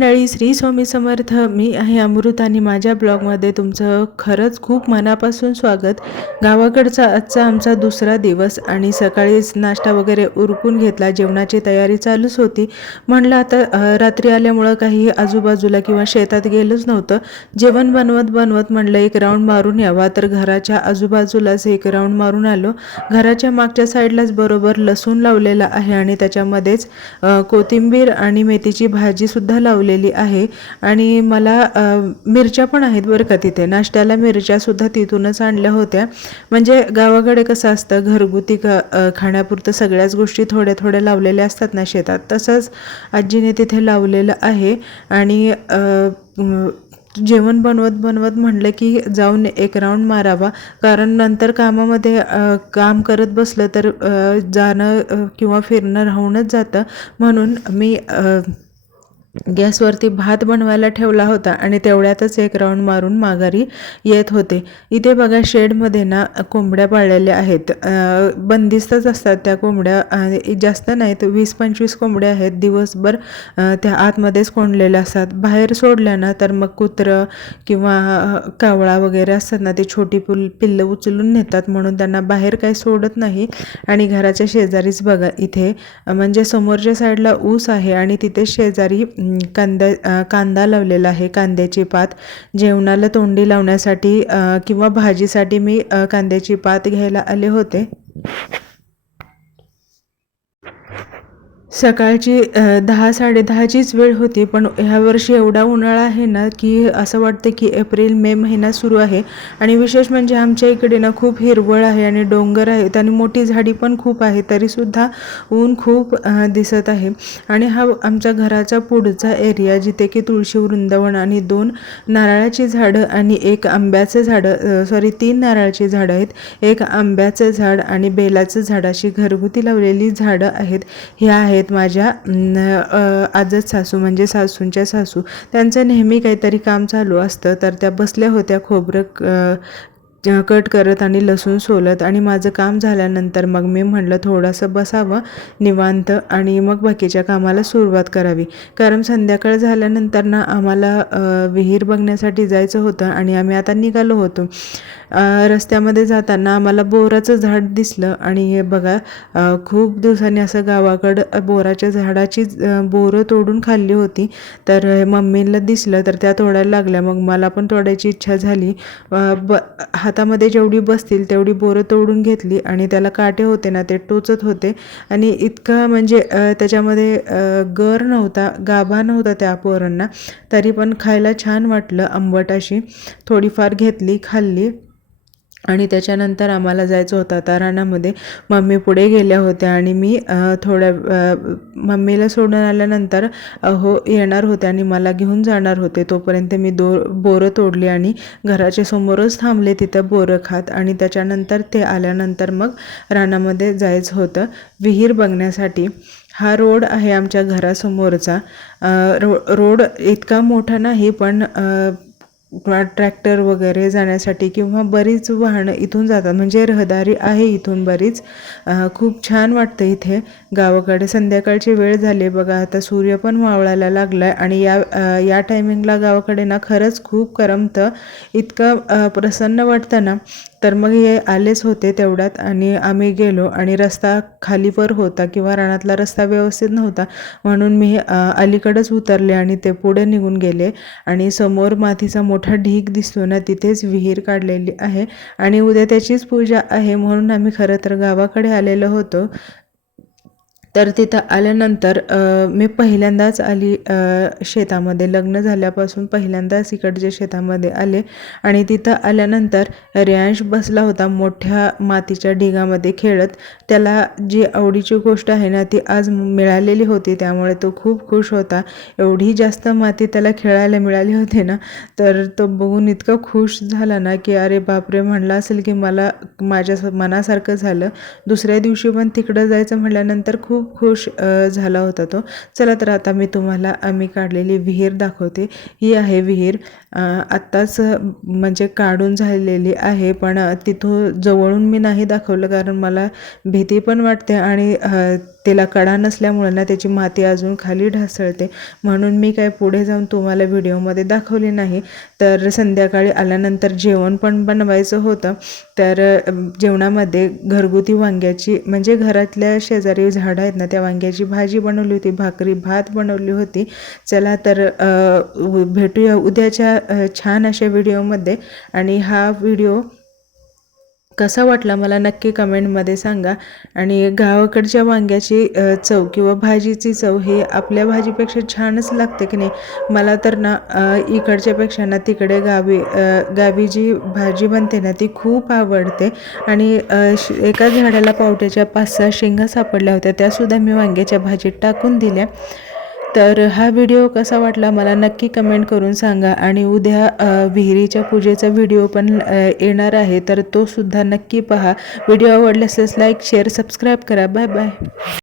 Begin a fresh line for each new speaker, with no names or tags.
मंडळी श्री स्वामी समर्थ. मी आहे अमृत आणि माझ्या ब्लॉगमध्ये तुमचं खरंच खूप मनापासून स्वागत. गावाकडचा आजचा आमचा दुसरा दिवस आणि सकाळीच नाश्ता वगैरे उरकून घेतला जेवणाची तयारी चालूच होती. म्हणलं आता रात्री आल्यामुळं काही आजूबाजूला किंवा शेतात गेलंच नव्हतं. जेवण बनवत बनवत म्हणलं एक राऊंड मारून यावा. तर घराच्या आजूबाजूलाच एक राऊंड मारून आलो. घराच्या मागच्या साईडलाच बरोबर लसूण लावलेला आहे आणि त्याच्यामध्येच कोथिंबीर आणि मेथीची भाजीसुद्धा लावली. लावलेली आहे. आणि मला मिरच्या पण आहेत बरं का तिथे. नाश्त्याला मिरच्यासुद्धा तिथूनच आणल्या होत्या. म्हणजे गावाकडे कसं असतं घरगुती ग खाण्यापुरतं सगळ्याच गोष्टी थोड्या थोड्या लावलेल्या असतात ना शेतात. तसंच आजीने तिथे लावलेलं आहे. आणि जेवण बनवत बनवत म्हणलं की जाऊन एक राऊंड मारावा. कारण नंतर कामामध्ये काम करत बसलं तर जाणं किंवा फिरणं राहूनच जातं. म्हणून मी गॅसवरती भात बनवायला ठेवला होता आणि तेवढ्यातच एक राऊंड मारून माघारी येत होते. इथे बघा शेडमध्ये ना कोंबड्या पाळलेल्या आहेत. बंदिस्तच असतात त्या कोंबड्या. जास्त नाहीत वीस पंचवीस कोंबड्या आहेत. दिवसभर त्या आतमध्येच कोंडलेल्या असतात. बाहेर सोडल्या ना तर मग कुत्रं किंवा कावळा वगैरे असतात ना ते छोटी पुल पिल्लं उचलून नेतात. म्हणून त्यांना बाहेर काही सोडत नाही. आणि घराच्या शेजारीच बघा इथे म्हणजे समोरच्या साईडला ऊस आहे आणि तिथे शेजारी कांदा कांदा लावलेला आहे कांद्याची पात. जेवणाला तोंडी लावण्यासाठी किंवा भाजीसाठी मी कांद्याची पात घ्यायला आले होते. सकाळची दहा साडेदहाचीच वेळ होती पण ह्या वर्षी एवढा उन्हाळा आहे ना की असं वाटतं की एप्रिल मे महिना सुरू आहे. आणि विशेष म्हणजे आमच्या इकडे ना खूप हिरवळ आहे आणि डोंगर आहेत आणि मोठी झाडी पण खूप आहे तरीसुद्धा ऊन खूप दिसत आहे. आणि हा आमच्या घराचा पुढचा एरिया जिथे की तुळशी वृंदावन आणि दोन नारळाची झाडं आणि एक आंब्याचं झाडं सॉरी तीन नारळाची झाडं आहेत. एक आंब्याचं झाड आणि बेलाचं झाड अशी घरगुती लावलेली झाडं आहेत. ह्या आहेत माझ्या आजच सासू म्हणजे सासूंच्या सासू. त्यांचं नेहमी काहीतरी काम चालू असतं तर त्या बसल्या होत्या खोबरं कट करत आणि लसूण सोलत. आणि माझं काम झाल्यानंतर मग मी म्हटलं थोडंसं बसावं निवांत आणि मग बाकीच्या कामाला सुरुवात करावी. कारण संध्याकाळ झाल्यानंतर ना आम्हाला विहीर बघण्यासाठी जायचं होतं आणि आम्ही आता निघालो होतो. रस्त्यामध्ये जाताना आम्हाला बोराचं झाड दिसलं आणि हे बघा खूप दिवसांनी असं गावाकडं बोराच्या झाडाची बोरं तोडून खाल्ली होती. तर मम्मीला दिसलं तर त्या तोडायला लागल्या. मग मला पण तोडायची इच्छा झाली. ब हातामध्ये जेवढी बसतील तेवढी बोरं तोडून घेतली आणि त्याला काटे होते ना ते टोचत होते. आणि इतका म्हणजे त्याच्यामध्ये गर नव्हता गाभा नव्हता त्या पोरांना. तरी पण खायला छान वाटलं आंबट अशी. थोडीफार घेतली खाल्ली. आणि त्याच्यानंतर आम्हाला जायचं होतं आता रानामध्ये मम्मी पुढे गेल्या होत्या आणि मी थोड्या मम्मीला सोडून आल्यानंतर हो येणार होते आणि मला घेऊन जाणार होते. तोपर्यंत मी दो बोरं तोडली आणि घराच्या समोरच थांबले तिथं बोरं खात आणि त्याच्यानंतर ते आल्यानंतर मग रानामध्ये जायचं होतं. विहीर बघण्यासाठी. हा रोड आहे आमच्या घरासमोरचा. रो रोड इतका मोठा नाही पण किंवा ट्रॅक्टर वगैरे जाण्यासाठी किंवा बरीच वाहनं इथून जातात. म्हणजे रहदारी आहे इथून बरीच. खूप छान वाटतं इथे. गावाकडे संध्याकाळची वेळ झाली बघा. आता सूर्य पण मावळायला लागला आहे आणि या या टायमिंगला गावाकडे ना खरंच खूप करमतं. इतकं प्रसन्न वाटतं ना. तर मग हे आलेच होते तेवढ्यात आणि आम्ही गेलो आणि रस्ता खालीवर होता किंवा रानातला रस्ता व्यवस्थित नव्हता. म्हणून मी अलीकडंच उतरले आणि ते पुढे निघून गेले आणि समोर मातीचा मोठा ढीग दिसतो ना तिथेच विहीर काढलेली आहे आणि उद्या त्याचीच पूजा आहे म्हणून आम्ही खरं तर गावाकडे आलेलो होतो. तर तिथं आल्यानंतर मी पहिल्यांदाच आली शेतामध्ये. लग्न झाल्यापासून पहिल्यांदाच इकडच्या शेतामध्ये आले आणि तिथं आल्यानंतर रियांश बसला होता मोठ्या मातीच्या ढिगामध्ये खेळत. त्याला जी आवडीची गोष्ट आहे ना ती आज मिळालेली होती त्यामुळे तो खूप खुश होता. एवढी जास्त माती त्याला खेळायला मिळाली होती ना तर तो बघून इतका खुश झाला ना की अरे बापरे म्हणला असेल की मला माझ्या मनासारखं झालं. दुसऱ्या दिवशी पण तिकडं जायचं म्हटल्यानंतर खूप खुश झाला होता तो. चला तर आता मी तुम्हाला आम्ही काढलेली विहीर दाखवते. ही आहे विहीर. आत्ताच म्हणजे काढून झालेली आहे पण तिथून जवळून मी नाही दाखवलं कारण मला भीती पण वाटते आणि त्याला कडा नसल्यामुळे ना त्याची माती अजून खाली ढासळते. म्हणून मी काय पुढे जाऊन तुम्हाला व्हिडिओमध्ये दाखवले नाही. तर संध्याकाळी आल्यानंतर जेवण पण बनवायचं होतं. तर जेवणामध्ये घरगुती वांग्याची म्हणजे घरातल्या शेजारी झाडं आहेत ना त्या वांग्याची भाजी बनवली होती भाकरी भात बनवली होती. चला तर भेटूया उद्याच्या छान अशा व्हिडिओमध्ये. आणि हा व्हिडिओ कसा वाटला मला नक्की कमेंटमध्ये सांगा. आणि गावाकडच्या वांग्याची चव किंवा भाजीची चव ही आपल्या भाजीपेक्षा छानच लागते की नाही? मला तर ना इकडच्यापेक्षा ना तिकडे गावी गावी जी भाजी बनते ना ती खूप आवडते. आणि श- एका झाडाला पावट्याच्या पाच सहा शेंगा सापडल्या होत्या त्यासुद्धा मी वांग्याच्या भाजीत टाकून दिल्या. तर हा व्हिडिओ कसा वाटला मला नक्की कमेंट करून सांगा. आणि उद्या विहिरीच्या पूजेचा व्हिडिओ पण येणार आहे. तर तो सुद्धा नक्की पहा. व्हिडिओ आवडल्यास लाईक शेअर सबस्क्राईब करा. Bye bye